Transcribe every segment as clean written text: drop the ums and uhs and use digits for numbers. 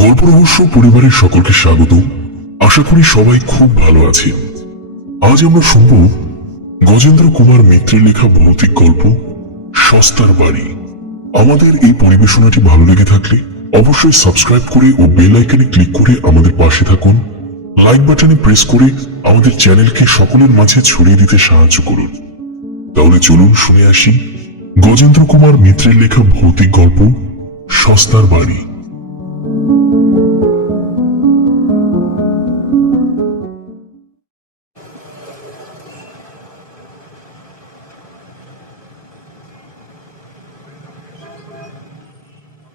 গল্প রহস্য পরিবারের সকলকে স্বাগত। আশা করি সবাই খুব ভালো আছেন। আজ আমরা শুনব গজেন্দ্র কুমার মিত্রের লেখা ভৌতিক গল্প সস্তার বাড়ি। আমাদের এই পরিবেশনাটি ভালো লেগে থাকলে অবশ্যই সাবস্ক্রাইব করে ও বেল আইকনে ক্লিক করে আমাদের পাশে থাকুন। লাইক বাটনে প্রেস করে আমাদের চ্যানেলকে সকলের মাঝে ছড়িয়ে দিতে সাহায্য করুন। তাহলে চলুন শুনে আসি গজেন্দ্র কুমার মিত্রের লেখা ভৌতিক গল্প সস্তার বাড়ি।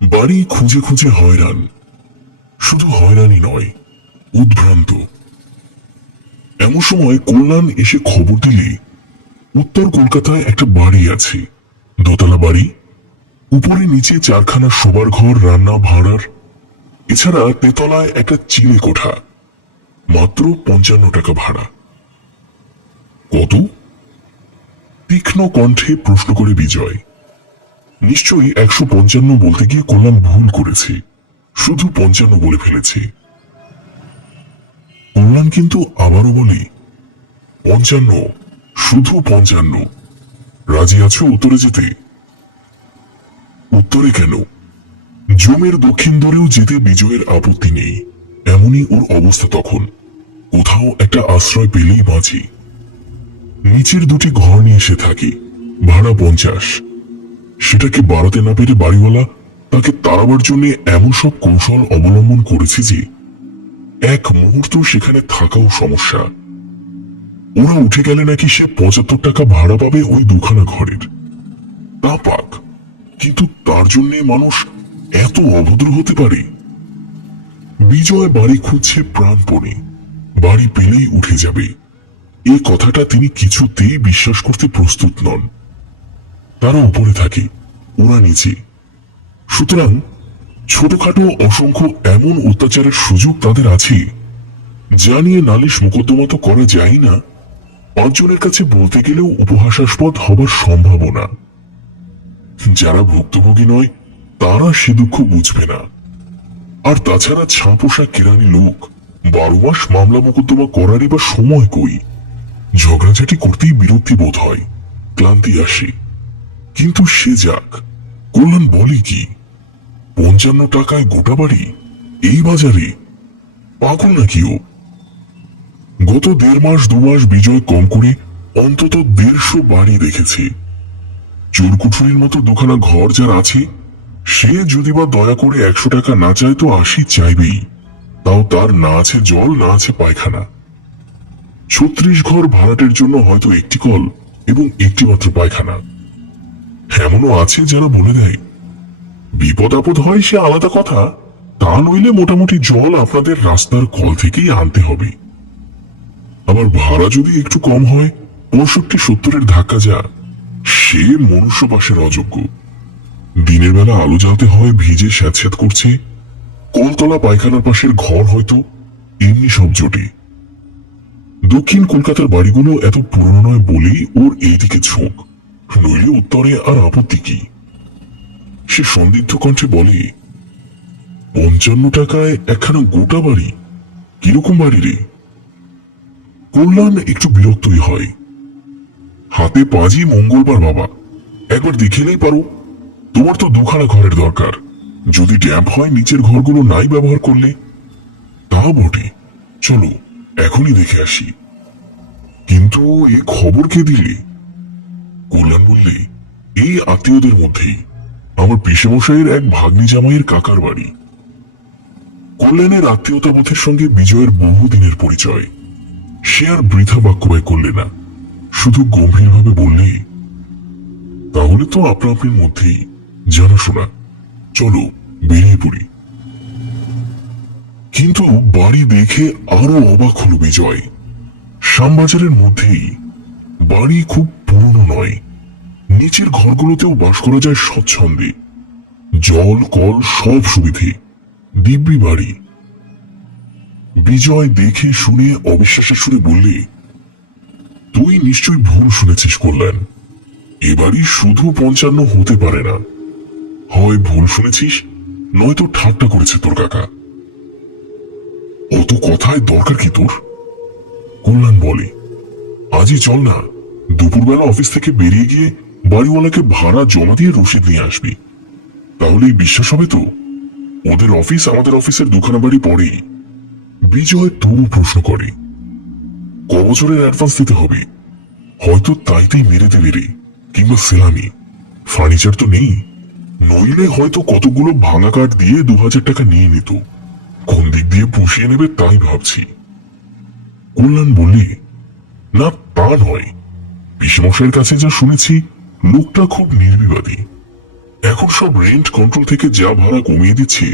বাড়ি খুঁজে খুঁজে হয়রান, শুধু হয়রানই নয়, উদ্ভ্রান্ত। এমন সময় কল্যাণ এসে খবর দিলে উত্তর কলকাতায় একটা বাড়ি আছে, দোতলা বাড়ি, উপরে নিচে চারখানা শোবার ঘর, রান্না, ভাড়ার, এছাড়া তেতলায় একটা চিলে কোঠা, মাত্র 55 টাকা ভাড়া। কত? তীক্ষ্ণ কণ্ঠে প্রশ্ন করে বিজয়। নিশ্চয়ই 155 বলতে গিয়ে কল্যাণ ভুল করেছে, শুধু 55 বলে ফেলেছে। কল্যাণ কিন্তু আবারও বলে 55, শুধু 55। রাজি আছো উত্তরে যেতে? উত্তরে কেন, জমির দক্ষিণ দরেও যেতে বিজয়ের আপত্তি নেই। এমনই ওর অবস্থা তখন, কোথাও একটা আশ্রয় পেলেই বাঁচি। নিচের দুটি ঘর নিয়ে এসে থাকি, ভাড়া 50। সেটাকে বাড়াতে না পেরে বাড়িওয়ালা তাকে তাড়াবার জন্য এমন সব কৌশল অবলম্বন করেছে যে এক মুহূর্ত সেখানে থাকাও সমস্যা। ওরা উঠে গেলে নাকি সে 75 টাকা ভাড়া পাবে ওই দুখানা ঘরের। তা পাক, কিন্তু তার জন্য মানুষ এত অভদ্র হতে পারে? বিজয় বাড়ি খুঁজছে প্রাণপণে, বাড়ি পেলেই উঠে যাবে, এই কথাটা তিনি কিছুতেই বিশ্বাস করতে প্রস্তুত নন। তারা উপরে থাকে, ওরা নিচে। সুতরাং ছোটখাটো অসংখ্য এমন অত্যাচারের সুযোগ তাদের আছে যা নিয়ে নালিশ মোকদ্দমা তো করা যায় না, 5 জনের কাছে বলতে গেলেও উপহাসাস্পদ হবার সম্ভাবনা। যারা ভুক্তভোগী নয় তারা সে দুঃখ বুঝবে না। আর তাছাড়া ছাপোষা কেরানি লোক 12 মাস মামলা মোকদ্দমা করারই বা সময় কই? ঝগড়াঝাটি করতেই বিরক্তি বোধ হয়, ক্লান্তি আসে। কিন্তু সে যাক, কল্যাণ বলে কি 55 টাকায় গোটা বাড়ি এই বাজারে? পাগল নাকি ও? গত 1.5 মাস 2 মাস বিজয় কম করে অন্তত 150 বাড়ি দেখেছে। চোরকুঠুরির মতো দুখানা ঘর যার আছে, সে যদি বা দয়া করে 100 টাকা না চায় তো 80 চাইবেই। তাও তার না আছে জল, না আছে পায়খানা। 36 ঘর ভাড়াটের জন্য হয়তো একটি কল এবং একটি মাত্র পায়খানা। এমনও আছে যারা বলে দেয় বিপদ আপদ হয় সে আলাদা কথা, তা নইলে মোটামুটি জল আপনাদের রাস্তার কল থেকেই আনতে হবে। আবার ভাড়া যদি একটু কম হয়, 65-70-এর ধাক্কা যা, সে মনুষ্য পাশের অযোগ্য। দিনের বেলা আলো জ্বালতে হয়, ভিজে স্যাঁতস্যাঁত করছে। কলতলা পায়খানার পাশের ঘর হয়তো এমনি সব জোটে। দক্ষিণ কলকাতার বাড়িগুলো এত পুরনো নয় বলেই ওর এইদিকে ঝোঁক, নইলে উত্তরে আর আপত্তি কি? সে সন্দিগ্ধ কণ্ঠে বলে 55 টাকায় একখানা গোটা বাড়ি? কিরকম বাড়ি রে? কল্যাণ একটু বিরক্তই হয়। হাতে পাঁজি মঙ্গলবার বাবা, একবার দেখে নেই পারো? তোমার তো দুখানা ঘরের দরকার, যদি ড্যাম্প হয় নিচের ঘরগুলো নাই ব্যবহার করলে। তা বটে, চলো এখনই দেখে আসি। কিন্তু এ খবর কে দিলে? কল্যাণ বললে এই আত্মীয়দের মধ্যেই, আমার পিসেমশাইয়ের এক ভাগ্নি জামাইয়ের কাকার বাড়ি। কল্যাণের আত্মীয়তাবোধের সঙ্গে বিজয়ের বহুদিনের পরিচয়। সে আর বৃথা বাক্য ব্যয় করলে না, শুধু গম্ভীরভাবে বললে তাহলে তো আপনা আপনার মধ্যেই জানাশোনা, চলো বেরিয়ে পড়ি। কিন্তু বাড়ি দেখে আরো অবাক হলো বিজয়। শ্যামবাজারের মধ্যেই বাড়ি, খুব পুরনো নয়, নিচের ঘরগুলোতেও বাস করা যায় স্বচ্ছন্দে, জল কল সব সুবিধে, দিব্যি বাড়ি। বিজয় দেখে শুনে অবিশ্বাসের সুরে বললে তুই নিশ্চয়ই ভুল শুনেছিস কল্যাণ, এবারই শুধু 55 হতে পারে না। হয় ভুল শুনেছিস, নয়তো ঠাট্টা করেছে তোর কাকা। অত কথায় দরকার কি তোর? কল্যাণ বলে, আজই চল না, দুপুরবেলা অফিস থেকে বেরিয়ে গিয়ে বাড়িওয়ালাকে ভাড়া জমা দিয়ে রসিদ নিয়ে আসবি। তাহলেই বিশ্বাস হবে তো। ওদের অফিস আমাদের অফিসের দুখানা বাড়ি পরেই। বিজয় তবু প্রশ্ন করে, ক বছরের অ্যাডভান্স দিতে হবে? হয়তো তাইতেই মেরে দেবে রে, কিংবা সেলামি। ফার্নিচার তো নেই, নইলে হয়তো কতগুলো ভাঙা কাঠ দিয়ে 2000 টাকা নিয়ে নিত। কোন দিক দিয়ে পুষিয়ে নেবে তাই ভাবছি। কল্যাণ বললে, না তা নয়, পিসেমশাইয়ের কাছে যা শুনেছি লোকটা খুব নির্বিবাদী। এখন সব রেন্ট কন্ট্রোল থেকে যা ভাড়া কমিয়ে দিচ্ছে,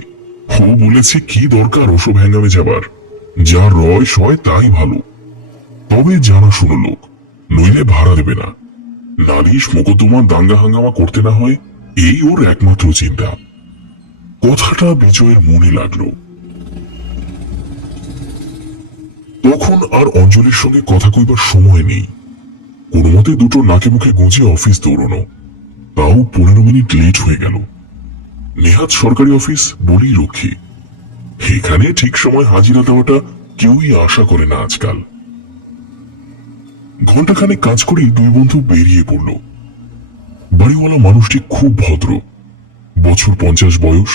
ও বলেছে কি দরকার ওসব হ্যাঙ্গামে যাবার, যা রয় সয় তাই ভালো। তবে জানা শোনো লোক, নইলে ভাড়া দেবে না। নালিশ মোকদ্দমা দাঙ্গা হাঙ্গামা করতে না হয়, এই ওর একমাত্র চিন্তা। কথাটা বিজয়ের মনে লাগলো। তখন আর অঞ্জলির সঙ্গে কথা কইবার সময় নেই। কোনো মতে দুটো নাকে মুখে গুঁজে অফিস দৌড়ানো, তাও 15 মিনিট লেট হয়ে গেল। নেহাত সরকারি অফিস বলেই রক্ষী, এখানে ঠিক সময় হাজিরা দেওয়াটা কেউই আশা করে না আজকাল। ঘন্টাখানেক কাজ করেই দুই বন্ধু বেরিয়ে পড়ল। বাড়িওয়ালা মানুষটি খুব ভদ্র, বছর 50 বয়স,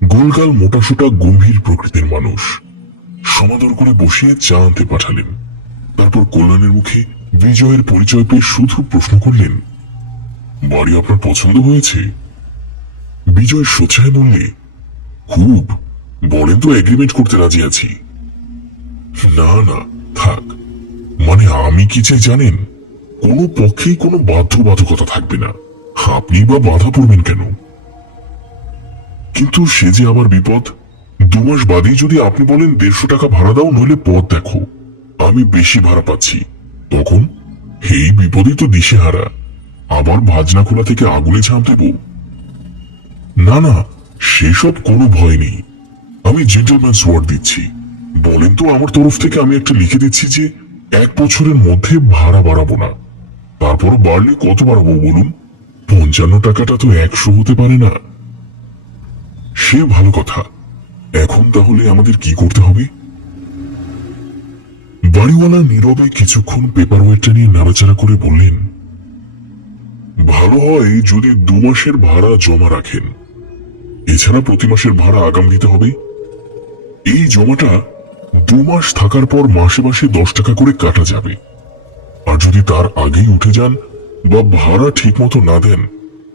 গোলগাল মোটাসোটা গম্ভীর প্রকৃতির মানুষ। সমাদর করে বসিয়ে চা আনতে পাঠালেন। তারপর কল্যাণের মুখে বিজয়ের পরিচয় পেয়ে শুধু প্রশ্ন করলেন, বাড়ি আপনার পছন্দ হয়েছে? বিজয় সোচায় বললে, খুব। বলেন তো এগ্রিমেন্ট করতে রাজি আছি। না না থাক, মানে আমি কি চাই জানেন? কোনো পক্ষেই কোনো বাধ্যবাধকতা থাকবে না, আপনি বা বাধা পড়বেন কেন? কিন্তু সে যে আবার বিপদ। 2 মাস বাদেই যদি আপনি বলেন 150 টাকা ভাড়া দাও, নইলে পথ দেখো, আমি বেশি ভাড়া পাচ্ছি, তখন এই বিপদই তো দিশেহারা। আবার ভাজনা খোলা থেকে আগুনে ঝাঁপ দেব? না না, সেসব কোনো ভয় নেই। আমি জেন্টলম্যানস ওয়ার্ড দিচ্ছি। বলেন তো আমার তরফ থেকে আমি একটা লিখে দিচ্ছি যে 1 বছরের মধ্যে ভাড়া বাড়াবো না। তারপর বাড়লে কত বাড়াবো বলুন? 55 টাকাটা তো 100 হতে পারে না। সে ভালো কথা, এখন তাহলে আমাদের কি করতে হবে? বাড়িওয়ালা নীরবে কিছুক্ষণ পেপার ওয়েটটা নিয়ে নাড়াচাড়া করে বললেন, ভালো হয় যদি 2 মাসের ভাড়া জমা রাখেন। এছাড়া প্রতি মাসের ভাড়া আগাম দিতে হবে। এই জমাটা 2 মাস থাকার পর মাসে মাসে 10 টাকা করে কাটা যাবে। আর যদি তার আগেই উঠে যান বা ভাড়া ঠিক মতো না দেন,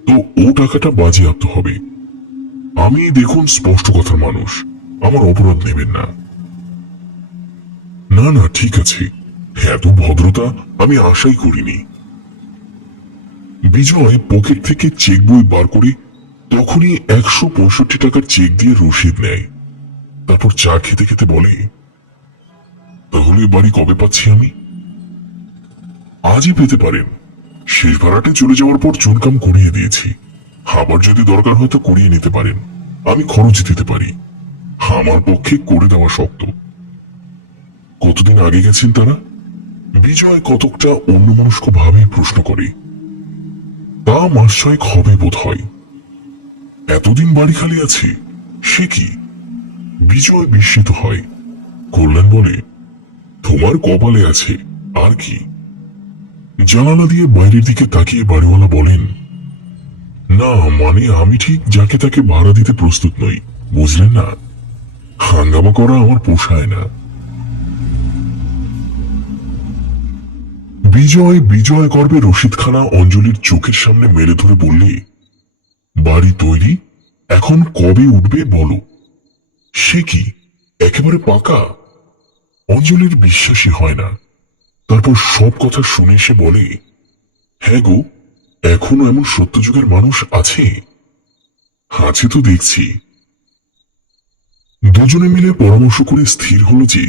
তো ও টাকাটা বাজেয়াপ্ত হবে। আমি দেখুন স্পষ্ট কথার মানুষ, আমার অপরাধ নেবেন না। না না ঠিক আছে, এত ভদ্রতা আমি আশাই করিনি। বিজয় পকেট থেকে চেক বই বার করে তখনই 165 টাকার চেক দিয়ে রসিদ নেয়। তারপর চা খেতে খেতে বলে, তাহলে বাড়ি কবে পাচ্ছি আমি? আজই পেতে পারেন। শেষ ভাড়াটে চলে যাওয়ার পর চুনকাম করিয়ে দিয়েছি। আবার যদি দরকার হয় তো করিয়ে নিতে পারেন, আমি খরচ দিতে পারি। আমার পক্ষে করে দেওয়া শক্ত। কতদিন আগে গেছেন তারা? বিজয় কতকটা অন্যমনস্ক ভাবে প্রশ্ন করে। তা মাস 6 হবে বোধ হয়। এতদিন বাড়ি খালি আছে, সে কি? বিজয় বিস্মিত হয়। কল্যাণ বলে, তোমার কপালে আছে, আর কি? জানালা দিয়ে বাইরের দিকে তাকিয়ে বাড়িওয়ালা বলেন, না মানে আমি ঠিক যাকে তাকে ভাড়া দিতে প্রস্তুত নই, বুঝলেন না? হাঙ্গামা করা আমার পোষায় না। বিজয় বিজয় গর্বে রসিদখানা অঞ্জলির চোখের সামনে মেলে ধরে বললে, বাড়ি তৈরি, এখন কবে উঠবে বলো? সে কি একেবারে পাকা? অঞ্জলির বিশ্বাসই হয় না। তারপর সব কথা শুনে সে বলে, হ্যাঁ গো, এখনো এমন সত্যযুগের মানুষ আছে? আছে তো দেখছি। দুজনে মিলে পরামর্শ করে স্থির হলো যে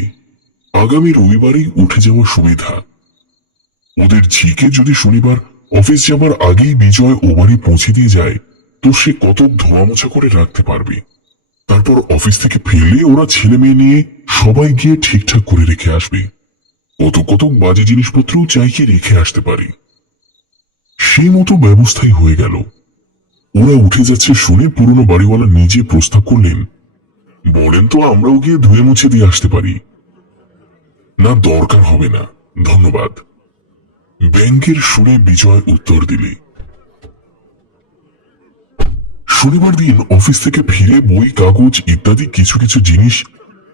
আগামী রবিবারেই উঠে যাওয়া সুবিধা। ওদের ঝিকে যদি শনিবার অফিস যাবার আগেই বিজয় ও বাড়ি পৌঁছে দিয়ে যায়, তো সে কত ধোয়া মোছা করে রাখতে পারবে। তারপর অফিস থেকে ফিরলে ওরা ছেলে মেয়ে নিয়ে সবাই গিয়ে ঠিকঠাক করে রেখে আসবে। কত কত বাজে জিনিসপত্রও চাইকে রেখে আসতে পারে। সেই মতো ব্যবস্থাই হয়ে গেল। ওরা উঠে যাচ্ছে শুনে পুরনো বাড়িওয়ালা নিজে প্রস্তাব করলেন, বলেন বলেন তো আমরাও গিয়ে ধুয়ে মুছে দিয়ে আসতে পারি। না, দরকার হবে না, ধন্যবাদ, ব্যাংকের সুরে বিজয় উত্তর দিলে। শনিবার দিন অফিস থেকে ফিরে বই কাগজ ইত্যাদি কিছু কিছু জিনিস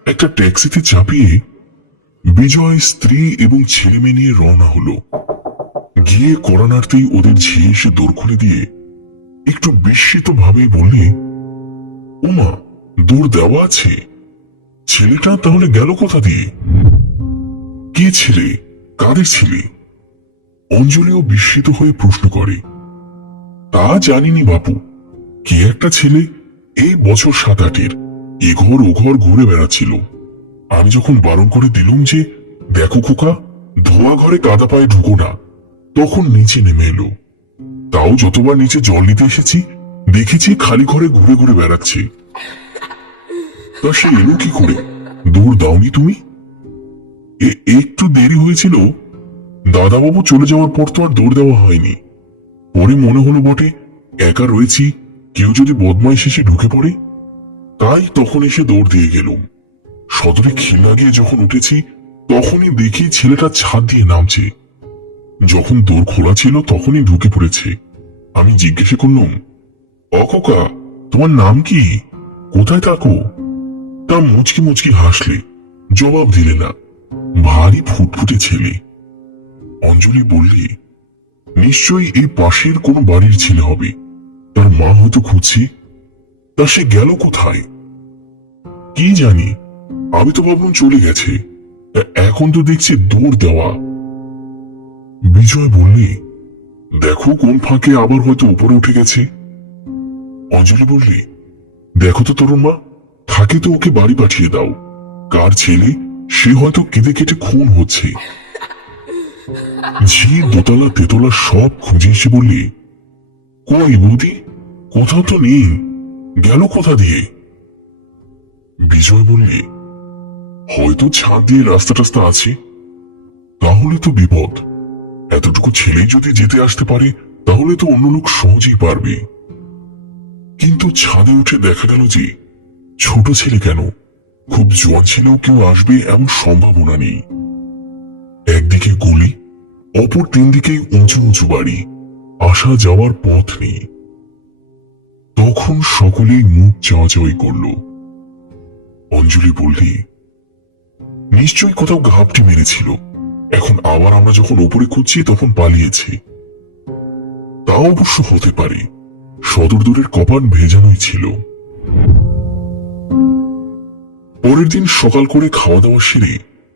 একটা ট্যাক্সিতে চাপিয়ে বিজয় স্ত্রী এবং ছেলে মেয়ে নিয়ে রওনা হলো। গিয়ে কড়া নাড়তেই ওদের ঝিয়ে এসে দোর খুলে দিয়ে একটু বিস্মিত ভাবে বললে, ওমা, দৌড় দেওয়া আছে? ছেলেটা তাহলে গেল কোথা দিয়ে? কে ছেলে? কাদের ছেলে? অঞ্জলিও বিস্মিত হয়ে প্রশ্ন করে। তা জানিনি বাপু, কে একটা ছেলে, এই বছর 7-8-এর, এ ঘর ও ঘর ঘুরে বেড়াচ্ছিল। আমি যখন বারণ করে দিলুম যে দেখো খোকা, ধোয়া ঘরে কাদা পায়ে ঢুকো না, তখন নিচে নেমে এলো। তাও যতবার নিচে জল নিতে এসেছি দেখেছি খালি ঘরে ঘুরে ঘুরে বেড়াচ্ছে। তা সে এলো কি করে? দৌড় দাওনি তুমি? একটু দেরি হয়েছিল, দাদাবাবু চলে যাওয়ার পর তো আর দৌড় দেওয়া হয়নি। পরে মনে হলো বটে একা রয়েছি, কেউ যদি বদমাইশ এসে ঢুকে পড়ে, তাই তখন এসে দৌড় দিয়ে গেলুম। সদরে খিল লাগিয়ে যখন উঠেছি তখনই দেখি ছেলেটা ছাদ দিয়ে নামছে। যখন দৌড় খোলা ছিল তখনই ঢুকে পড়েছে। আমি জিজ্ঞেস করলুম, অখোকা, তোমার নাম কি, কোথায় থাকো? তা মুচকি মুচকি হাসলে, জবাব দিলে না। ভারী ফুটফুটে ছেলে। অঞ্জলি বললে, নিশ্চয়ই এই পাশের কোনো বাড়ির ছেলে হবে, তার মা হয়তো খুঁজছে। তা সে গেল কোথায়? কি জানি, আমি তো ভাবলাম চলে গেছে, এখন তো দেখছি দৌড় দেওয়া। বিজয় বললে, দেখো কোন ফাঁকে আবার হয়তো উপরে উঠে গেছে। অঞ্জলি বললে, দেখো তো তরুণ মা, থাকে তো ওকে বাড়ি পাঠিয়ে দাও। কার ছেলে সে হয়তো কেঁদে কেটে খুন হচ্ছে। ঝি দোতলা তেতলা সব খুঁজে এসে বললে, কই বৌদি, কোথাও তো নেই, গেল কোথা দিয়ে? বিজয় বললে, হয়তো ছাদ দিয়ে রাস্তা টাস্তা আছে। তাহলে তো বিপদ, এতটুকু ছেলেই যদি যেতে আসতে পারে তাহলে তো অন্য লোক সহজেই পারবে। কিন্তু ছাদে উঠে দেখা গেল যে ছোট ছেলে কেন, খুব জোয়ান ছেলেও কেউ আসবে এমন সম্ভাবনা নেই। একদিকে গলি, অপর 3 দিকেই উঁচু উঁচু বাড়ি, আসা যাওয়ার পথ নেই। তখন সকলেই মুখ চাওয়াচাওয়ি করল। অঞ্জলি বললি, নিশ্চয়ই কোথাও ঘাপটি মেরেছিল, এখন আবার আমরা যখন ওপরে খুঁজছি তখন পালিয়েছে। তাও অবশ্য হতে পারে, সদর দূরের কপাট ভেজানোই ছিল। পরের দিন সকাল করে খাওয়া দাওয়া সেরে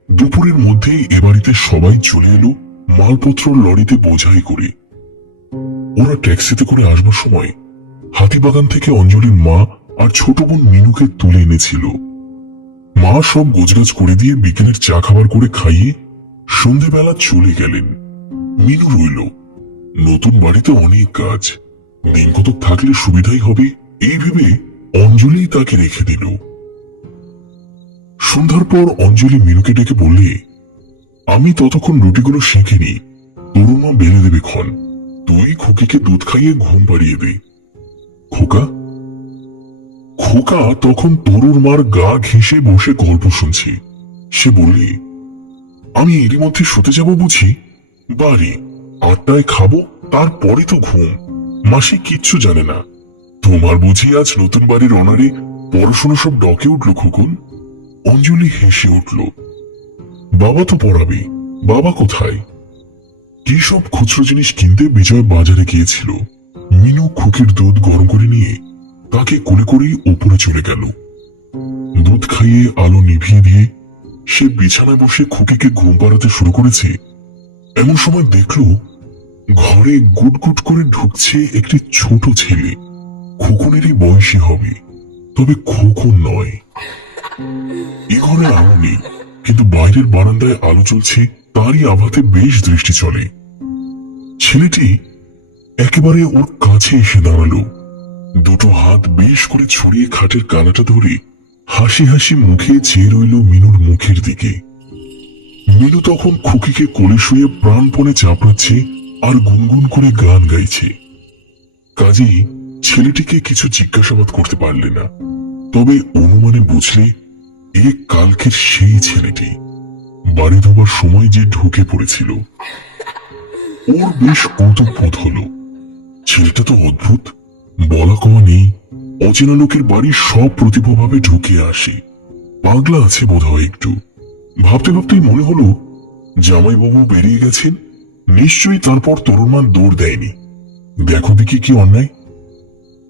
দুপুরের মধ্যেই এ বাড়িতে সবাই চলে এলো মালপত্র লরিতে বোঝাই করে। ওরা ট্যাক্সিতে করে আসবার সময় হাতিবাগান থেকে অঞ্জলির মা আর ছোট বোন মিনুকে তুলে এনেছিল। মা সব গোছগাছ করে দিয়ে বিকেলের চা খাবার করে খাইয়ে সন্ধেবেলা চলে গেলেন। মিনু রইল। নতুন বাড়িতে অনেক কাজ, দিন কতক থাকলে সুবিধাই হবে এই ভেবে অঞ্জলি তাকে রেখে দিল। সন্ধ্যার পর অঞ্জলি মিনুকে ডেকে বললে, আমি ততক্ষণ রুটিগুলো শিখিনি, তোর মা বেলে দেবে ক্ষণ, তুই খুকিকে দুধ খাইয়ে ঘুম পাড়িয়ে দে। খোকা? খোকা তখন তরুর মার গা ঘেঁষে বসে গল্প শুনছে। সে বললে, আমি এরই মধ্যে শুতে যাব বুঝি? বাড়ি 8টায় খাবো, তারপরে তো ঘুম। মাসি কিচ্ছু জানে না। তোমার বুঝি আজ নতুন বাড়ির অনারে পড়াশোনা সব ডকে উঠল খোকন? অঞ্জলি হেসে উঠল। বাবা তো পড়াবে, বাবা কোথায়? কি সব খুচরো জিনিস কিনতে বিজয় বাজারে গিয়েছিল। মিনু খুকির দুধ গরম করে নিয়ে তাকে কোলে করেই উপরে চলে গেল। দুধ খাইয়ে আলো নিভিয়ে দিয়ে সে বিছানায় বসে খুকিকে ঘুম পাড়াতে শুরু করেছে। এমন সময় দেখল ঘরে গুটগুট করে ঢুকছে একটি ছোট ছেলে। খোকনেরই বয়সী হবে, তবে খোকন নয়। এ ঘরে আলো নেই, কিন্তু বাইরের বারান্দায় আলো জ্বলছে, তারই আভাতে বেশ দৃষ্টি চলে। ছেলেটি একেবারে ওর কাছে এসে দাঁড়ালো। দুটো হাত বেশ করে ছড়িয়ে খাটের কানাটা ধরে হাসি হাসি মুখে চেয়ে রইল মিনুর মুখের দিকে। মিনু তখন খুকিকে কোলে শুয়ে প্রাণপণে চাপড়াচ্ছে আর গুনগুন করে গান গাইছে। কাজেই ছেলেটিকে কিছু জিজ্ঞাসাবাদ করতে পারলে না, তবে অনুমানে বুঝলে এ কালকের সেই ছেলেটি বাড়ি ধোবার সময় যে ঢুকে পড়েছিল। ওর বেশ কৌতুক বোধ হলো। ছেলেটা তো অদ্ভুত, বলা কওয়া নেই। অচেনা লোকের বাড়ি সব প্রতিভাবে ঢুকে আসে। পাগলা আছে বোধ হয় একটু। ভাবতে ভাবতেই মনে হলো জামাইবাবু বেরিয়ে গেছেন, নিশ্চয়ই তারপর তরুণমান দৌড় দেয়নি। দেখো দেখি কি অন্যায়,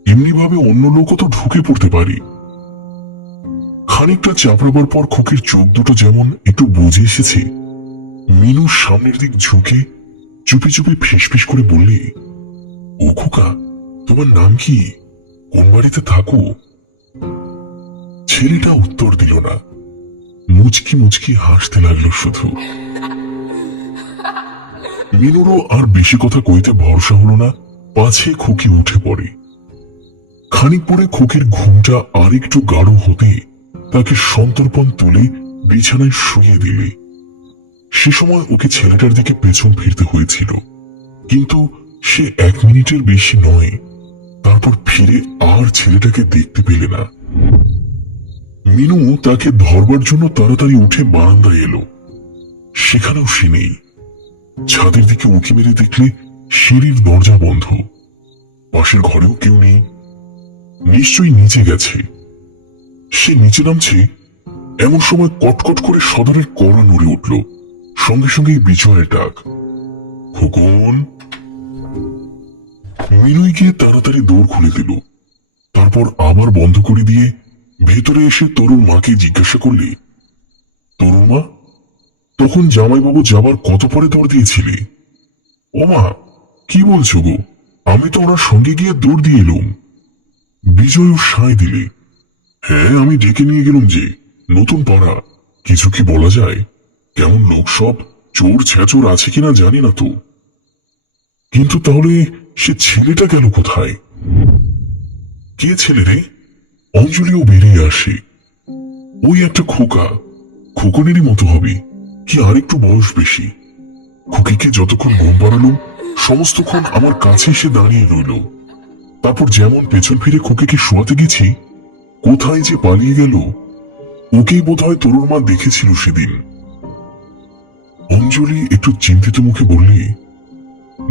এমনি ভাবে অন্য লোকও তো ঢুকে পড়তে পারে। খানিকটা চাপড়াবার পর খোকের চোখ দুটো যেমন একটু বুঝে এসেছে। মিনু সামনের দিক ঝুঁকে চুপি চুপি ফিসফিস করে বললে, ও খোকা, তোমার নাম কি? কোন বাড়িতে থাকো? ছেলেটা উত্তর দিল না, মুচকি মুচকি হাসতে লাগলো শুধু। মিনুরও আর বেশি কথা কইতে ভরসা হলো না, পাছে খুকি উঠে পড়ে। খানিক পরে খোকের ঘুমটা আর একটু গাঢ় হতে তাকে সন্তর্পণ তুলে বিছানায় শুয়ে দিলে। সে সময় ওকে ছেলেটার দিকে পেছন ফিরতে হয়েছিল, কিন্তু সে 1 মিনিটের বেশি নয়। তারপর ফিরে আর ছেলেটাকে দেখতে পেলে না। মিনু তাকে ধরবার জন্য তাড়াতাড়ি উঠে বারান্দায় এলো, সেখানেও সে নেই। ছাদের দিকে উঁকি মেরে দেখলে সিঁড়ির দরজা বন্ধ, পাশের ঘরেও কেউ নেই। নিশ্চয়ই নিচে গেছে। সে নিচে নামছে, এমন সময় কটকট করে সদরের কড়া নড়ে উঠল। সঙ্গে সঙ্গে বিজয়ের ডাক, খোকন। মিনুই গিয়ে তাড়াতাড়ি দৌড় খুলে দিল। তারপর আবার বন্ধ করে দিয়ে ভেতরে এসে তরুর মাকে জিজ্ঞাসা করলে, তরুর মা, তখন জামাইবাবু যাবার কত পরে দৌড় দিয়েছিলে? ও মা, কি বলছো গো? আমি তো ওনার সঙ্গে গিয়ে দৌড় দিয়ে এলুম। বিজয়ও সায় দিলে, হ্যাঁ, আমি ডেকে নিয়ে গেলুম যে, নতুন পাড়া, কিছু কি বলা যায়? কেমন লোক সব, চোর ছ্যাচোর আছে কিনা জানি না তো। কিন্তু তাহলে সে ছেলেটা গেল কোথায়? কে ছেলে রে? অঞ্জলিও বেরিয়ে আসে। ওই একটা খোকা, খোকনেরই মতো হবে, কি আর একটু বয়স বেশি। খুকিকে যতক্ষণ ঘুম পাড়ালুম সমস্তক্ষণ আমার কাছে এসে দাঁড়িয়ে রইল। তারপর যেমন পেছন ফিরে খুকিকে শোয়াতে গেছি, কোথায় যে পালিয়ে গেল। ওকেই বোধহয় তরুর মা দেখেছিল সেদিন। অঞ্জলি একটু চিন্তিত মুখে বললে,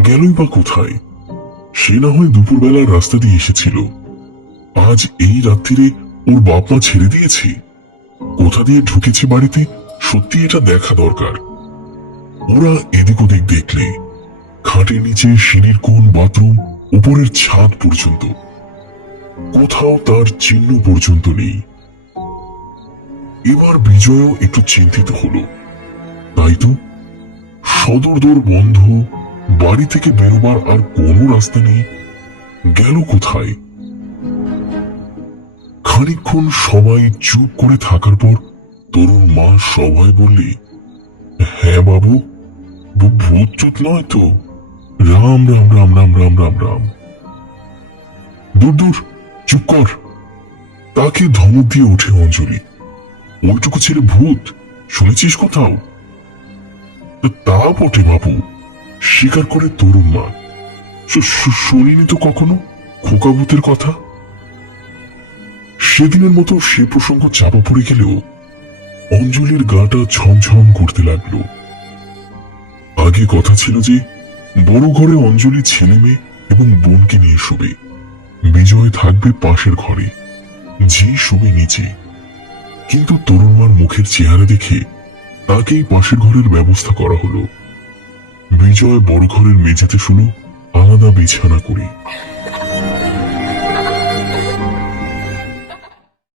গেলই বা কোথায়? সে না হয় দুপুরবেলা রাস্তা দিয়ে এসেছিল, আজ এই রাত্রিরে ওর বাপ মা ছেড়ে দিয়েছে। কোথা দিয়ে ঢুকেছে বাড়িতে, সত্যি এটা দেখা দরকার। ওরা এদিক ওদিক দেখলে খাটের নিচে, সিঁড়ির কোণ, বাথরুম, উপরের ছাদ পর্যন্ত কোথাও তার চিহ্ন পর্যন্ত নেই। এবার বিজয়ও একটু চিন্তিত হলো। তাই তো, সদর দোর বন্ধ, বাড়ি থেকে বেরোবার আর কোনো রাস্তা নেই। গেল কোথায়? খানিকক্ষণ সবাই চুপ করে থাকার পর তরুণ মা সবাই বললে, হ্যাঁ বাবু, ভূত চুত নয় তো? রাম রাম রাম রাম রাম রাম রাম। দূর দূর, চুপ কর। তাকে ধমক দিয়ে ওঠে অঞ্জলি, ওইটুকু ছেলে ভূত শুনেছিস কোথাও? তা বটে বাবু, স্বীকার করে তরুণ মা, শুনিনি তো কখনো খোকা ভূতের কথা। সেদিনের মতো সে প্রসঙ্গ চাপা পড়ে গেলেও অঞ্জলির গাটা ছমছম করতে লাগলো। আগে কথা ছিল যে বড় ঘরে অঞ্জলি ছেলে মেয়ে এবং বোনকে নিয়ে শোবে, বিজয় থাকবে পাশের ঘরে, ঝি শোবে নিচে। কিন্তু তরুণমার মুখের চেহারা দেখে তাকেই পাশের ঘরের ব্যবস্থা করা হলো। বিজয় বড় ঘরের মেঝেতে শুলো আলাদা বিছানা করে।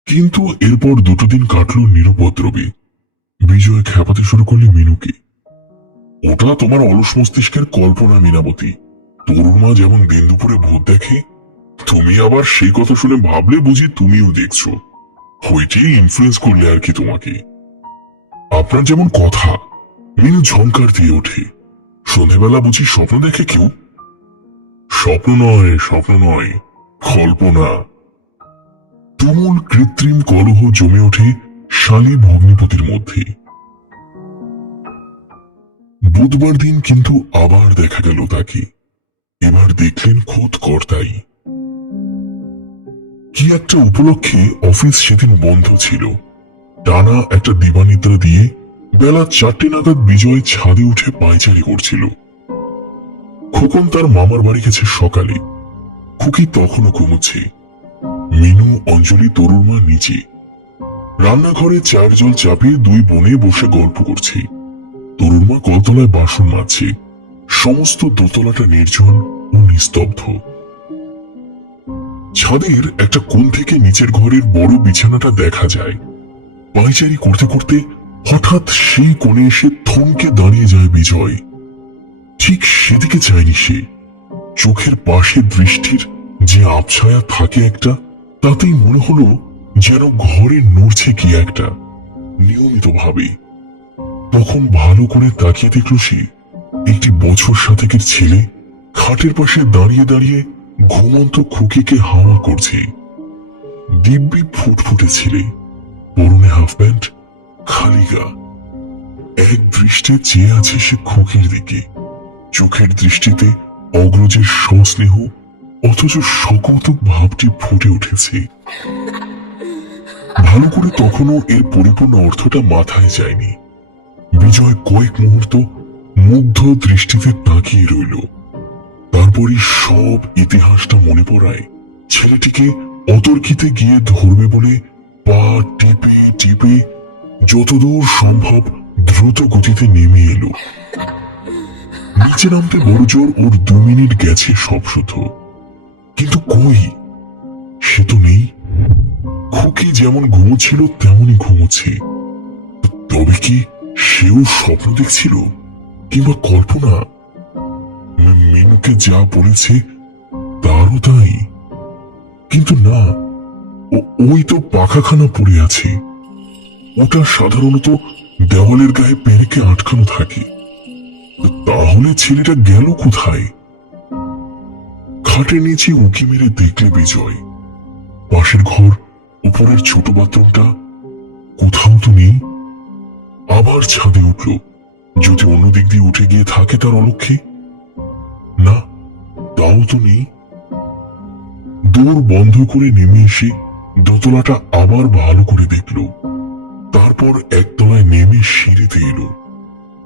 কিন্তু এরপর 2 দিন কাটলো নিরুপদ্রবে। বিজয় খেপাতে শুরু করলে মিনুকে, ওটা তোমার অলস মস্তিষ্কের কল্পনা মীনাবতী। তরুণ মা যেমন দিন দুপুরে ভূত দেখে, তুমি আবার সেই কথা শুনে ভাবলে বুঝি তুমিও দেখছো। হইটেই ইনফ্লুয়েন্স করলে আর কি তোমাকে। আপনার যেমন কথা। মিনু ঝংকার দিয়ে ওঠে, সন্ধেবেলা বুঝি স্বপ্ন দেখে কেউ? স্বপ্ন নয়, স্বপ্ন নয়, কল্পনা। তুমুল কৃত্রিম কলহ জমে ওঠে শালী ভগ্নিপতির মধ্যে। বুধবার দিন কিন্তু আবার দেখা গেল তাকে। এবার দেখলেন খোদ কর্তাই। কি একটা উপলক্ষে অফিস সেদিন বন্ধ ছিল, টানা একটা দিবানিদ্রা দিয়ে বেলা 4টে নাগাদ বিজয় ছাদে উঠে পায়চারি করছিল। খোকন তার মামার বাড়ি গেছে সকালে। খুকি তখনও ঘুমোচ্ছে। মিনু, অঞ্জলি, তরুর মা নিচে রান্নাঘরে চায়ের জল চাপিয়ে দুই বোনে বসে গল্প করছে। তরুর মা কলতলায় বাসন মাজছে। সমস্ত দোতলাটা নির্জন ও নিস্তব্ধ। ছাদের একটা কোণ থেকে নিচের ঘরের বড় বিছানাটা দেখা যায়। পায়চারি করতে করতে হঠাৎ সেই কোণে এসে থমকে দাঁড়িয়ে যায় বিজয়। ঠিক সেদিকে চায়নি সে। চোখের পাশে দৃষ্টির যে আবছায়া থাকে একটা, তাতেই মনে হলো যেন ঘরে নড়ছে কি একটা নিয়মিত ভাবে। তখন ভালো করে তাকিয়ে দেখল সে একটি বছর সাতেকের ছেলে খাটের পাশে দাঁড়িয়ে দাঁড়িয়ে ঘুমন্ত খুকিকে হাওয়া করছে। দিব্যি ফুটফুটে ছেলে, পরনে হাফ প্যান্ট, খালি গা। এক দৃষ্টে চেয়ে আছে সে খুকির দিকে। চোখের দৃষ্টিতে অগ্রজের সস্নেহ অথচ সকৌতুক ভাবটি ফুটে উঠেছে। ভালো করে তখনও এর পরিপূর্ণ অর্থটা মাথায় যায়নি। বিজয় কয়েক মুহূর্ত মুগ্ধ দৃষ্টিতে তাকিয়ে রইল। তারপরই সব ইতিহাসটা মনে পড়ায় ছেলেটিকে অতর্কিতে গিয়ে ধরবে বলে পা টিপে টিপে যতদূর সম্ভব দ্রুত গতিতে নেমে এলো। নিচে নামতে বড় জোর ওর 2 মিনিট গেছে সব শুদ্ধ, কিন্তু কই সে তো নেই। খুকি যেমন ঘুমোচ্ছিল তেমনই ঘুমোচ্ছে। তবে কি সেও স্বপ্ন দেখছিল কিংবা কল্পনা? মিনুকে যা বলেছে তারও তাই, কিন্তু না, ওই তো পাখাখানা পড়ে আছে। ওটা সাধারণত দেওয়ালের গায়ে পেরেকে আটকানো থাকে। তাহলে ছেলেটা গেল কোথায়? খাটের নিচে উঁকি মেরে দেখলে বিজয় পাশের ঘর, উপরের ছোট বাথরুমটা কোথাও তো নেই। আবার ছাদে উঠল, যদি অন্য দিক দিয়ে উঠে গিয়ে থাকে তার অলক্ষ্যে। না, তাও তো নেই। দৌড় বন্ধ করে নেমে এসে দোতলাটা আবার ভালো করে দেখল। তারপর একতলায় নেমে সিঁড়িতে এলো।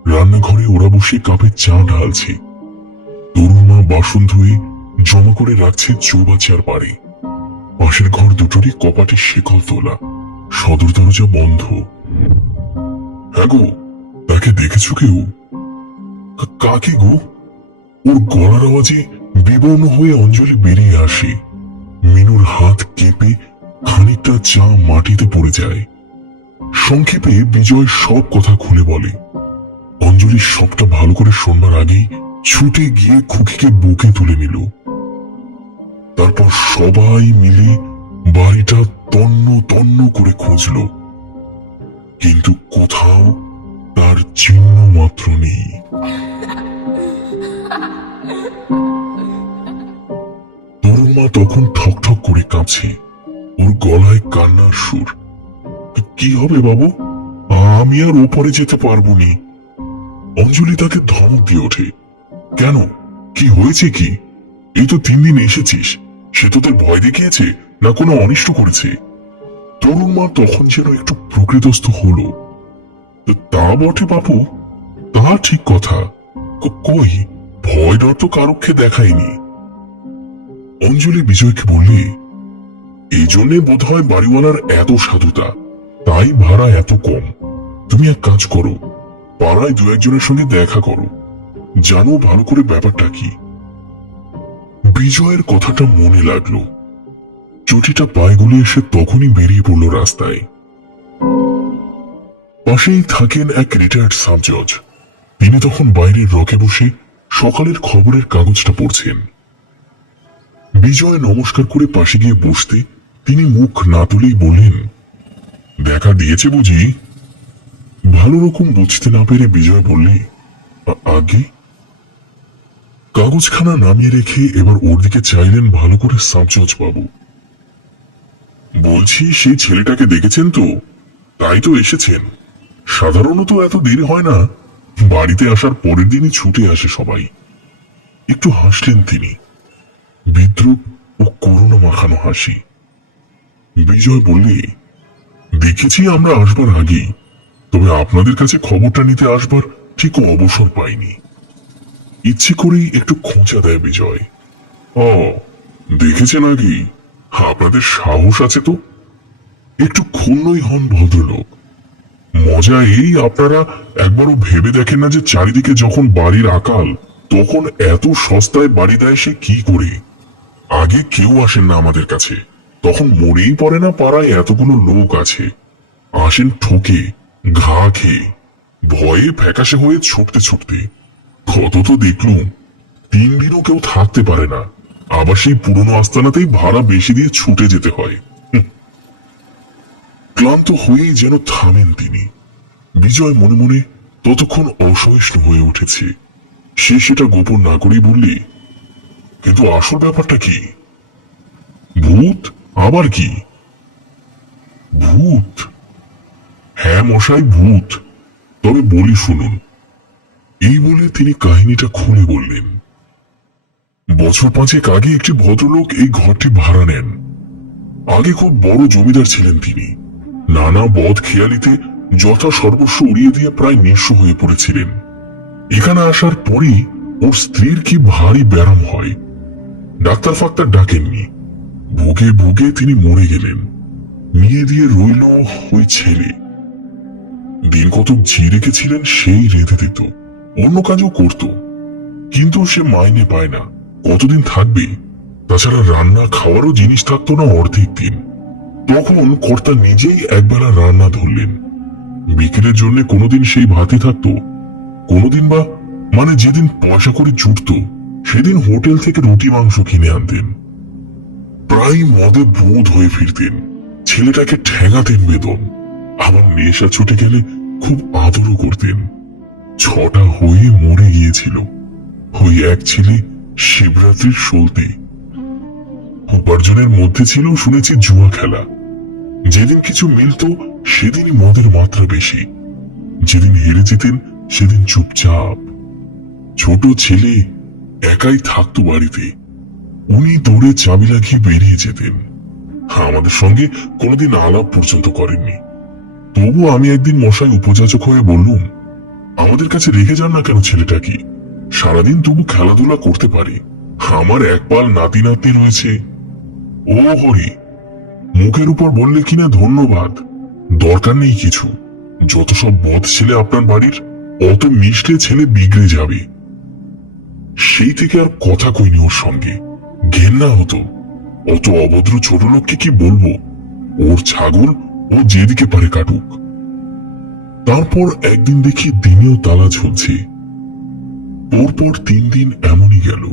রান্নাঘরে ওরা বসে কাপে চা ঢালছে। তরুণ মা বাসন ধুয়ে জমা করে রাখছে চৌবাচ্চার পাড়ে। পাশের ঘর দুটোরই কপাটে শেকল তোলা, সদর দরজা বন্ধ। হ্যাঁ গো, তাকে দেখেছ কেউ? কাকে গো? ওর গলার আওয়াজে বিবর্ণ হয়ে অঞ্জলি বেরিয়ে আসে। মিনুর হাত কেঁপে খানিকটা চা মাটিতে পড়ে যায়। সংক্ষেপে বিজয় সব কথা খুলে বলে। অঞ্জলি সবটা ভালো করে শোনবার আগেই ছুটে গিয়ে খুকিকে বুকে তুলে নিল। তারপর সবাই মিলে বাড়িটা তন্ন তন্ন করে খুঁজল, কিন্তু কোথাও তার চিহ্ন মাত্র নেই। তরুণ মা তখন ঠকঠক করে কাঁপছে, ওর গলায় কান্নার সুর। কি হবে বাবু, আমি আর ওপরে যেতে পারবো নি। অঞ্জলি তাকে ধমক দিয়ে ওঠে। কেন, কি হয়েছে কি? এই তো 3 দিন এসেছিস, সে তোদের ভয় দেখিয়েছে না কোনো অনিষ্ট করেছে? তরুণ মা তখন যেন একটু প্রকৃতস্থ হলো। তা বটে বাপু, তা ঠিক কথা। কই, ভয় ডর তো কারোকে দেখায়নি। অঞ্জলি বিজয়কে বললে, এই জন্যে বোধ হয় বাড়িওয়ালার এত সাধুতা, তাই ভাড়া এত কম। তুমি এক কাজ করো, পাড়ায় 2-1 জনের সঙ্গে দেখা করো, জানো ভালো করে ব্যাপারটা কি। বিজয়ের কথাটা মনে লাগলো। চটিটা পায়ে গুলিয়ে এসে তখনই বেরিয়ে পড়ল রাস্তায়। পাশেই থাকেন এক রিটায়ার্ড সাব জজ। তিনি তখন বাইরের রকে বসে সকালের খবরের কাগজটা পড়ছেন। বিজয় নমস্কার করে পাশে গিয়ে বসতে তিনি মুখ না তুলেই বললেন, দেখা দিয়েছে বুঝি? ভালো রকম বুঝতে না পেরে বিজয় বললে, আগে। কাগজখানা নামিয়ে রেখে এবার ওর দিকে চাইলেন ভালো করে সাব জজ বাবু। বলছি, সেই ছেলেটাকে দেখেছেন তো? তাই তো এসেছেন। সাধারণত এত দেরি হয় না, বাড়িতে আসার পরের দিনই ছুটে আসে সবাই। একটু হাসলেন তিনি, বিদ্রুপ ও করুণা মাখানো হাসি। বিজয় বললে, দেখেছি আমরা আসবার আগেই, তবে আপনাদের কাছে খবরটা নিতে আসবার ঠিক অবসর পাইনি। ইচ্ছে করেই একটু খোঁচা দেয় বিজয়। ও, দেখেছেন আগেই? আপনাদের সাহস আছে তো। একটু ক্ষুণ্ণই হন ভদ্রলোক। মজা এই, আপনারা একবারও ভেবে দেখেন না যে চারিদিকে যখন বাড়ির আকাল, তখন এত সস্তায় বাড়ি দেয় সে কি করে? আগে কেউ আসেন না আমাদের কাছে, তখন মরেই পড়ে না পাড়ায় এতগুলো লোক আছে। আসেন ঠকে, ঘা খেয়ে, ভয়ে ফ্যাকাশে হয়ে ছুটতে ছুটতে। কত তো দেখলুম, 3 দিনও কেউ থাকতে পারে না, আবার সেই পুরনো আস্তানাতেই ভাড়া বেশি দিয়ে ছুটে যেতে হয়। ক্লান্ত হয়েই যেন থামেন তিনি। বিজয় মনে মনে ততক্ষণ অসহিষ্ণু হয়ে উঠেছে। সে সেটা গোপন না করেই বললে, কিন্তু আসল ব্যাপারটা কি? ভূত? আবার কি ভূত? হ্যাঁ মশাই, ভূত। তবে বলি শুনুন। এই বলে তিনি কাহিনীটা খুলে বললেন। বছর 5 আগে একটি ভদ্রলোক এই ঘরটি ভাড়া নেন। আগে খুব বড় জমিদার ছিলেন তিনি। নানা বদ খেয়ালিতে যথা সর্বস্ব উড়িয়ে দিয়ে প্রায় নিঃস্ব হয়ে পড়েছিলেন। এখানে আসার পরই ওর স্ত্রীর কি ভারী ব্যারাম হয়। ডাক্তার ফাক্তার ডাকেননি, ভুগে ভুগে তিনি মরে গেলেন। নিয়ে দিয়ে রইল ওই ছেলে। দিন কতক ঝি রেখেছিলেন সেই রেঁধে দিত, অন্য কাজও করত, কিন্তু সে মাইনে পায় না, কতদিন থাকবে? তাছাড়া রান্না খাওয়ারও জিনিস থাকতো না অর্ধেক দিন। তখন কর্তা নিজেই একবেলা রান্না ধরলেন। বিকেলের জন্য কোনোদিন সেই ভাতই থাকতো, কোনোদিন বা মানে যেদিন পয়সা করে জুটত সেদিন হোটেল থেকে রুটি মাংস কিনে আনতেন। প্রায় মদে বোধ হয়ে ফিরতেন, ছেলেটাকে ঠেঙাতেন বেদন। আবার নেশা ছুটে গেলে খুব আদরও করতেন। 6টা হয়ে মরে গিয়েছিল ওই এক ছেলে শিবরাত্রির সলতে। উপার্জনের মধ্যে ছিল শুনেছি জুয়া খেলা। যেদিন কিছু মিলত সেদিনই মদের মাত্রা বেশি, যেদিন হেরে যেতেন সেদিন চুপচাপ। ছোট ছেলে একাই থাকতো বাড়িতে, উনি দৌড়ে চাবি লাগিয়ে বেরিয়ে যেতেন। আমাদের সঙ্গে কোনোদিন আলাপ পর্যন্ত করেননি। তবু আমি একদিন মশাই উপযাচক হয়ে বললুম, আমাদের কাছে রেখে যান না কেন ছেলেটাকে, সারাদিন তবু খেলাধুলা করতে পারে। আমার এক পাল নাতি নাতনি রয়েছে। ও হরি, মুখের উপর বললে কিনা ধন্যবাদ, দরকার নেই কিছু। যত সব বদ ছেলে আপনার বাড়ির, অত মিশলে ছেলে বিগড়ে যাবে। সেই থেকে আর কথা কইনি ওর সঙ্গে, ঘেন্না হতো। অত অভদ্র ছোট লোককে কি বলবো? ওর ছাগল ও যেদিকে পারে কাটুক। তারপর একদিন দেখি দিনেও তালা ঝুলছে। পরপর 3 দিন এমনই গেল।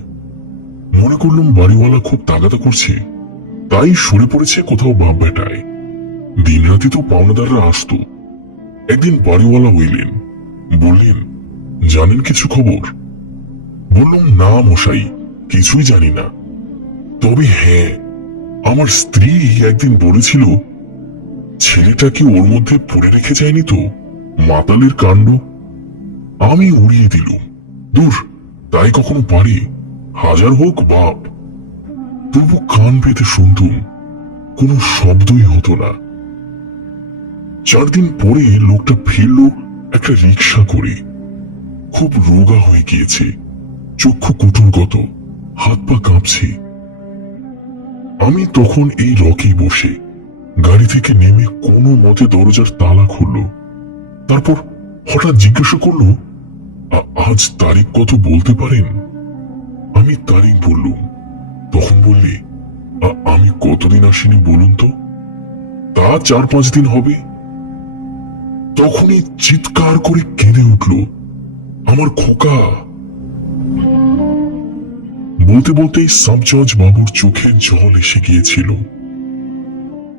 মনে করলাম বাড়িওয়ালা খুব তাগাদা করছে, তাই সরে পড়েছে কোথাও বাপ বেটায়। দিন রাতে তো পাওনাদাররা আসতো। একদিন বাড়িওয়ালা হইলেন, বললেন, জানেন কিছু খবর? বললাম, না মশাই, কিছুই জানি না। তবে হ্যাঁ, আমার স্ত্রী একদিন বলেছিল ছেলেটা কি ওর মধ্যে পড়ে রেখে যায়নি তো, মাতালের কাণ্ড। আমি উড়িয়ে দিলুম, দূর, তাই কখনো পারে? হাজার হোক বাপ। তবু কান পেতে শুনতুম, কোনো শব্দই হতো না। 4 দিন পরে লোকটা ফিরল একটা রিক্সা করে। খুব রোগা হয়ে গিয়েছে, চক্ষু কুটুরগত, হাত পা কাঁপছে। আমি তখন এই রকেই বসে গাড়ি থেকে নেমে কোনো মতে দরজার তালা খুলল। তারপর হঠাৎ জিজ্ঞাসা করলো, আজ তারিখ কত বলতে পারেন? আমি তারিখ বললুম। তখন বললে, আমি কতদিন আসিনি বলুন তো? তা 4-5 দিন হবে। তখনই চিৎকার করে কেঁদে উঠল, আমার খোকা। বলতে বলতেই সাবজজ বাবুর চোখে জল এসে গিয়েছিল।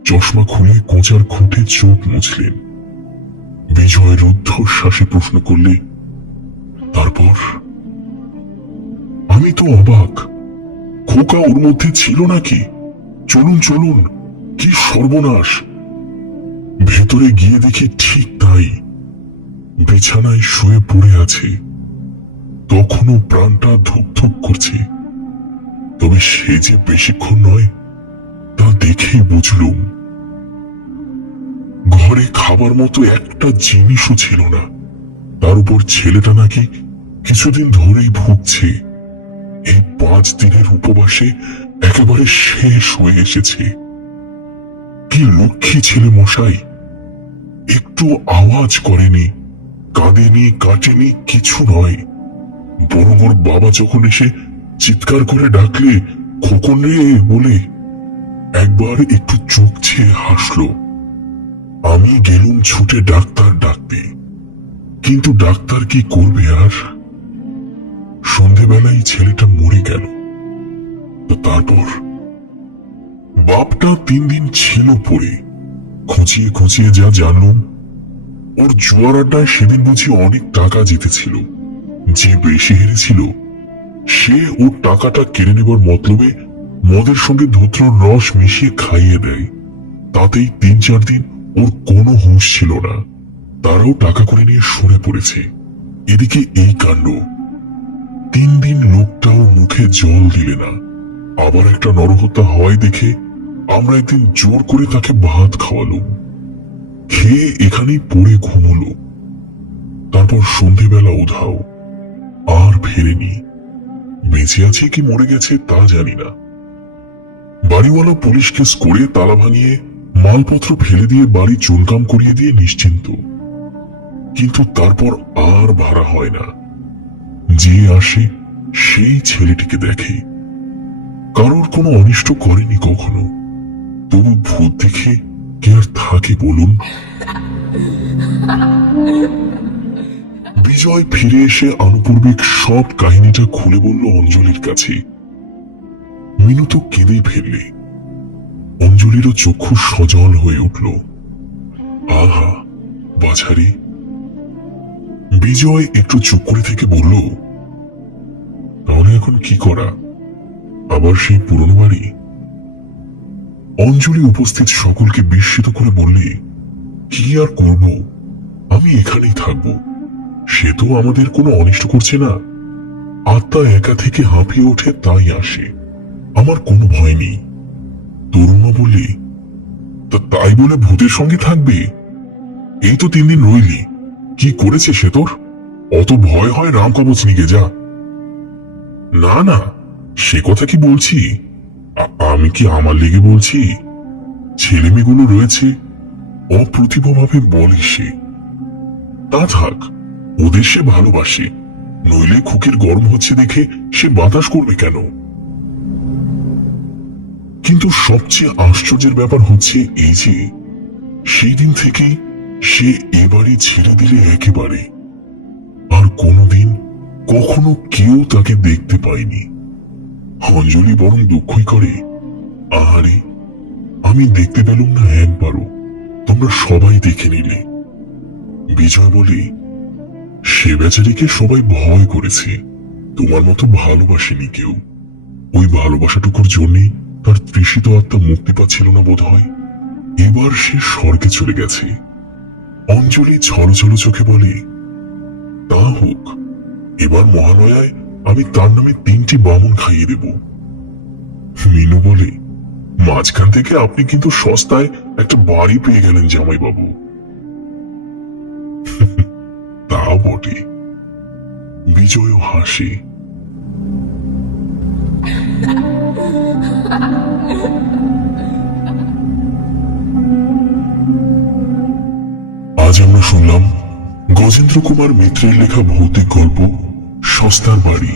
চশমা খুলে কোঁচার খুঁটে চোখ মুছলেন। বিজয় রুদ্ধশ্বাসে প্রশ্ন করলে, তারপর? আমি তো অবাক। খোকা ওর মধ্যে ছিল নাকি? চলুন চলুন, কি সর্বনাশ! ভেতরে গিয়ে দেখি ঠিক তাই, বিছানায় শুয়ে পড়ে আছে। তখনও প্রাণটা ধুক ধুক করছে। তবে সে যে বেশিক্ষণ নয় তা দেখেই বুঝলুম। ঘরে খাবার মতো একটা জিনিসও ছিল না। তার উপর ছেলেটা নাকি কিছুদিন ধরেই ভুগছে। এই 5 দিনের উপবাসে একেবারে শেষ হয়ে এসেছে। কি লক্ষ্মী ছেলে মশাই, একটু আওয়াজ করেনি, কাঁদেনি, কাটেনি, কিছু নয়। বরং ওর বাবা যখন এসে চিৎকার করে ডাকলে খোকন রে বলে একবার একটু চোখ ছেয়ে হাসলো। আমি গেলুম ছুটে ডাক্তার ডাকতে, কিন্তু ডাক্তার কি করবে আর? সন্ধেবেলায় ছেলেটা মরে গেল। তো তারপর বাপটা 3 দিন ছিল পড়ে। খুঁচিয়ে খুঁচিয়ে যা জানলাম, ওর জুয়ার আড্ডায় সেদিন বুঝি অনেক টাকা জিতেছিল। যে বেশি হেরেছিল সে ওর টাকাটা কেড়ে নেবার মতলবে মদের সঙ্গে ধুত্রর রস মিশিয়ে খাইয়ে দেয়। তাতেই 3-4 দিন ওর কোনো হুঁশ ছিল না। তারাও টাকা করে নিয়ে সরে পড়েছে। এদিকে এই কাণ্ড। 3 দিন লোকটাও মুখে জল দিলে না। আবার একটা নরহত্যা হয় দেখে আমরা একদিন জোর করে তাকে ভাত খাওয়ালুম। খেয়ে এখানেই পড়ে ঘুমলো। তারপর সন্ধেবেলা উধাও, আর ফেরেনি। বেঁচে আছে কি মরে গেছে তা জানি না। বাড়িওয়ালা পুলিশ কেস করে তালা ভাঙিয়ে মালপত্র ফেলে দিয়ে বাড়ি চুনকাম করিয়ে দিয়ে নিশ্চিন্ত। কিন্তু তারপর আর ভাড়া হয় না। যে আসে সেই ছেলেটিকে দেখে। কারোর কোনো অনিষ্ট করেনি কখনো। তবু ভূত দেখে কে আর থাকে বলুন? বিজয় ফিরে এসে আনুপূর্বিক সব কাহিনীটা খুলে বলল অঞ্জলির কাছে। মিনু তো কেঁদেই ফেললে। অঞ্জলিরও চক্ষু সজল হয়ে উঠল। আহা বাছারি। বিজয় একটু চুপ করে থেকে বলল, তাহলে এখন কি করা? আবার সেই পুরনো বাড়ি? অঞ্জলি উপস্থিত সকলকে বিস্মিত করে বললে, কি আর করব, আমি এখানেই থাকব। সে তো আমাদের কোনো অনিষ্ট করছে না। আত্মা একা থেকে হাঁপিয়ে ওঠে তাই আসে। আমার কোনো ভয় নেই। তরুণা বললে, তাই বলে ভূতের সঙ্গে থাকবে? এই তো 3 দিন রইলি, কি করেছে সে তোর? অত ভয় হয় রাম কবচ নিগে যা। না না, সে কথা কি বলছি? আমি কি আমার লেগে বলছি? ছেলেমেয়েগুলো রয়েছে, অপ্রতিভভাবে বলে সে। তা থাক, ওদের সে ভালোবাসে। নইলে খুকের গরম হচ্ছে দেখে সে বাতাস করবে কেন? কিন্তু সবচেয়ে আশ্চর্যের ব্যাপার হচ্ছে এই যে সেই দিন থেকে সে এবারে ছেড়ে দিলে একেবারে। আর কোনোদিন কখনো কেউ তাকে দেখতে পায়নি। অঞ্জলি বরং দুঃখই করে, আহারে আমি দেখতে পেলাম না একবারও, তোমরা সবাই দেখে নিলে। বিজয় বলে, সে বেচারিকে সবাই ভয় করেছে, তোমার মতো ভালোবাসেনি কেউ। ওই ভালোবাসাটুকুর জন্যই তার তৃষিত আত্মা মুক্তি পাচ্ছিল না বোধ হয়। এবার সে স্বর্গে চলে গেছে। অঞ্জলি ছলছল চোখে বলে, তা হোক, এবার মহালয়ায় আমি তার নামে 3টি বামুন খাইয়ে দেব। মিনু বলে, মাঝখান থেকে আপনি কিন্তু সস্তায় একটা বাড়ি পেয়ে গেলেন জামাইবাবু। তা বটে। বিজয়ও হাসে। আজ আমরা শুনলাম গজেন্দ্র কুমার মিত্রের লেখা ভৌতিক গল্প সস্তার বাড়ি।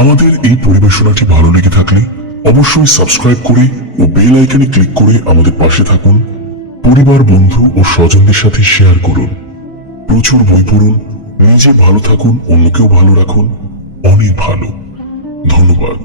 আমাদের এই পরিবেশনাটি ভালো লেগে থাকলে অবশ্যই সাবস্ক্রাইব করে ও বেল আইকনে ক্লিক করে আমাদের পাশে থাকুন। পরিবার, বন্ধু ও স্বজনদের সাথে শেয়ার করুন। প্রচুর বই পড়ুন, নিজে ভালো থাকুন, অন্যকেও ভালো রাখুন। অনেক ভালো। ধন্যবাদ।